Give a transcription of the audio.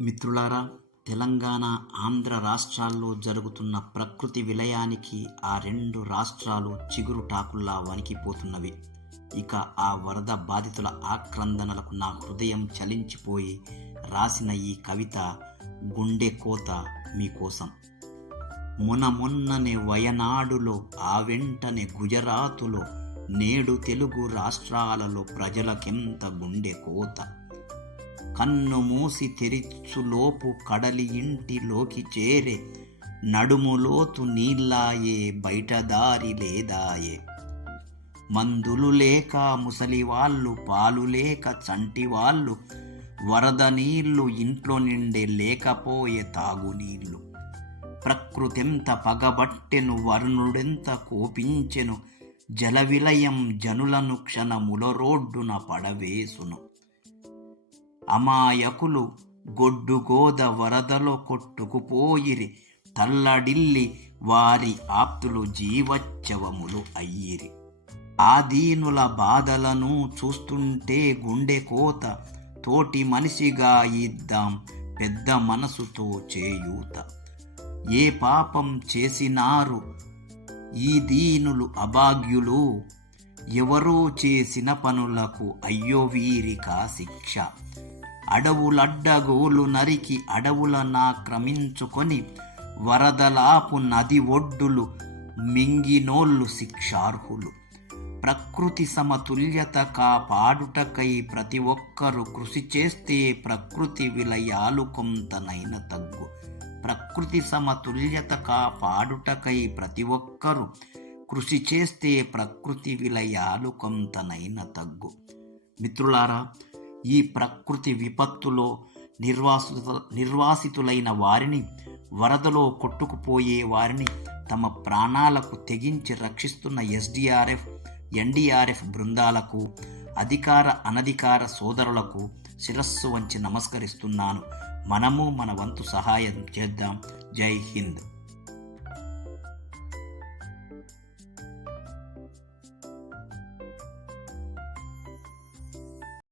మిత్రులారా తెలంగాణ ఆంధ్ర రాష్ట్రాల్లో జరుగుతున్న ప్రకృతి విలయానికి ఆ రెండు రాష్ట్రాలు చిగురు టాకుల్లా వణికిపోతున్నవి. ఇక ఆ వరద బాధితుల ఆక్రందనలకు నా హృదయం చలించిపోయి రాసిన ఈ కవిత గుండె కోత మీకోసం. మొన మొన్ననే వయనాడులో ఆ వెంటనే గుజరాతులో నేడు తెలుగు రాష్ట్రాలలో ప్రజలకెంత గుండె కోత? కన్ను మూసి తెరిచులోపు కడలి ఇంటిలోకి చేరే. నడుములోతు నీళ్ళాయే బయట దారి లేదాయే. మందులు లేక ముసలివాళ్ళు పాలు లేక చంటివాళ్ళు వరద నీళ్ళు ఇంట్లో నిండే లేకపోయే తాగునీళ్ళు ప్రకృతెంత పగబట్టెను వరుణుడెంత కోపించెను జల విలయం జనులను క్షణముల రోడ్డున పడవేసును. అమాయకులు గొడ్డుగోద వరదలో కొట్టుకుపోయిరి. తల్లడిల్లి వారి ఆప్తులు జీవచ్చవములు అయ్యిరి. ఆ దీనుల బాధలను చూస్తుంటే గుండె కోత తోటి మనిషిగా ఇద్దాం పెద్ద మనసుతో చేయూత. ఏ పాపం చేసినారు ఈ దీనులు అభాగ్యులు? ఎవరో చేసిన పనులకు అయ్యో వీరికా శిక్ష. అడవులడ్డగోలు నరికి అడవులనాక్రమించుకొని వరదలాపు నది ఒడ్డులు మింగినోళ్ళు శిక్షార్హులు. ప్రకృతి సమతుల్యత కాపాడుటకై ప్రతి ఒక్కరూ కృషి చేస్తే ప్రకృతి విలయాలు కొంతనైన తగ్గు. ప్రకృతి సమతుల్యత కాపాడుటకై ప్రతి ఒక్కరూ కృషి చేస్తే ప్రకృతి విలయాలు కొంతనైన తగ్గు. మిత్రులారా ఈ ప్రకృతి విపత్తులో నిర్వాసిత నిర్వాసితులైన వారిని వరదలో కొట్టుకుపోయే వారిని తమ ప్రాణాలకు తెగించి రక్షిస్తున్న ఎస్డిఆర్ఎఫ్ ఎన్డీఆర్ఎఫ్ బృందాలకు అధికార అనధికార సోదరులకు శిరస్సు వంచి నమస్కరిస్తున్నాను. మనము మన వంతు సహాయం చేద్దాం. జై హింద్.